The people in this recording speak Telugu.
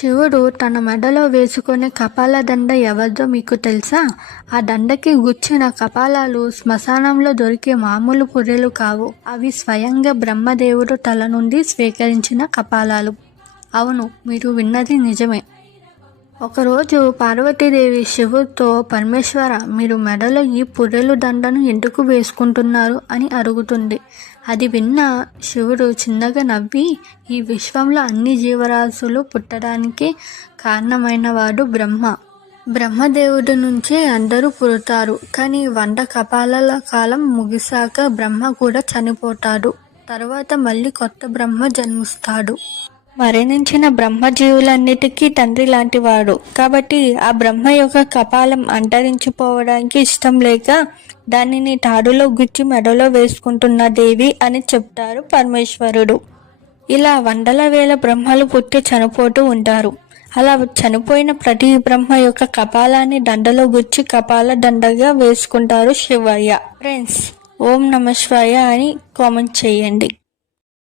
శివుడు తన మెడలో వేసుకునే కపాల దండ ఎవరిదో మీకు తెలుసా? ఆ దండకి గుచ్చిన కపాలాలు శ్మశానంలో దొరికే మామూలు పుర్రెలు కావు. అవి స్వయంగా బ్రహ్మదేవుడు తల నుండి స్వీకరించిన కపాలాలు. అవును, మీరు విన్నది నిజమే. ఒకరోజు పార్వతీదేవి శివుడితో, పరమేశ్వర, మీరు మెడలో ఈ పుర్రెలు దండను ఎందుకు వేసుకుంటున్నారు అని అడుగుతుంది. అది విన్న శివుడు చిన్నగా నవ్వి, ఈ విశ్వంలో అన్ని జీవరాశులు పుట్టడానికి కారణమైనవాడు బ్రహ్మ. బ్రహ్మదేవుడి నుంచే అందరూ పుడతారు. కానీ 100 కపాలాల కాలం ముగిశాక బ్రహ్మ కూడా చనిపోతాడు. తర్వాత మళ్ళీ కొత్త బ్రహ్మ జన్మిస్తాడు. మరణించిన బ్రహ్మజీవులన్నిటికీ తండ్రి లాంటివాడు. కాబట్టి ఆ బ్రహ్మ యొక్క కపాలం అంతరించిపోవడానికి ఇష్టం లేక దానిని తాడులో గుచ్చి మెడలో వేసుకుంటున్న దేవి అని చెప్తారు పరమేశ్వరుడు. ఇలా వందల వేల బ్రహ్మలు పుట్టి చనిపోతూ ఉంటారు. అలా చనిపోయిన ప్రతి బ్రహ్మ యొక్క కపాలాన్ని దండలో గుచ్చి కపాల దండగా వేసుకుంటారు శివయ్య. ఫ్రెండ్స్, ఓం నమ శివాయ అని కామెంట్ చేయండి.